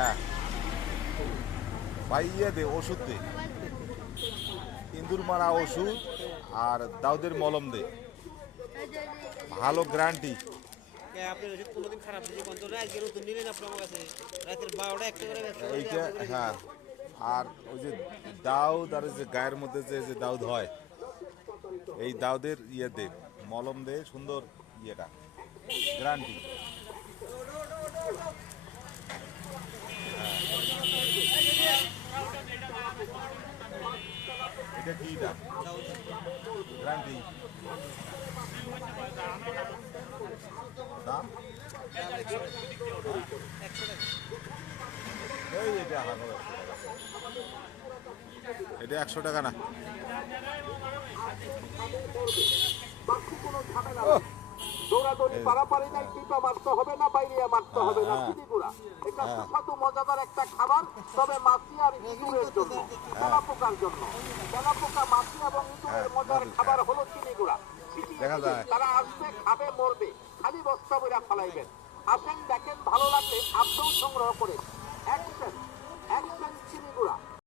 হ্যাঁ ভাই ইয়ে দে, ওষুধ দে, ইঁদুর মারা ওষুধ আর দাউদের মলম দে, ভালো গ্যারান্টি। আপনার ওষুধ কোনোদিন খারাপ দিয়েছে কোন তো না, আজকে নতুন নিলেন আপনার আমার কাছে রাতের 12টা 1টা করে ব্যস্ত করে এইটা আপনি করে হ্যাঁ। দিচ্ছেন। আর ওই যে দাউদ আর ওই যে গায়ের মধ্যে যে যে দাউদ হয়, এই দাউদের ইয়ে দে, মলম দে, সুন্দর ইয়েটা গ্যারান্টি। এটা কি এটা গ্যারান্টি দাম? দাম 100 টাকা। এই এটা হাজার 100 টাকা। এটা 100 টাকা না। ওহ, দৌড়াদৌড়ি এই, পারাপারি নাই, টিপা মারতে হবে না, বাইরে মারতে হবে না, হ্যাঁ চিনিগুড়া এটা হ্যাঁ সুস্বাদু মজাদার একটা খাবার, তবে মাছি আর ইঁদুরের জন্য, তেলাপোকার জন্য। তেলাপোকা, মাছি এবং ইঁদুরের হ্যাঁ, মজার হ্যাঁ, খাবার হলো চিনিগুড়া। ছিটিয়ে দেখা দিবেন, যায়। তারা আসবে, খাবে, মরবে, খালি বস্তা বইরা ফালাইবেন। আসেন, দেখেন, ভালো লাগলে আপনিও সংগ্রহ করে অ্যাকশন।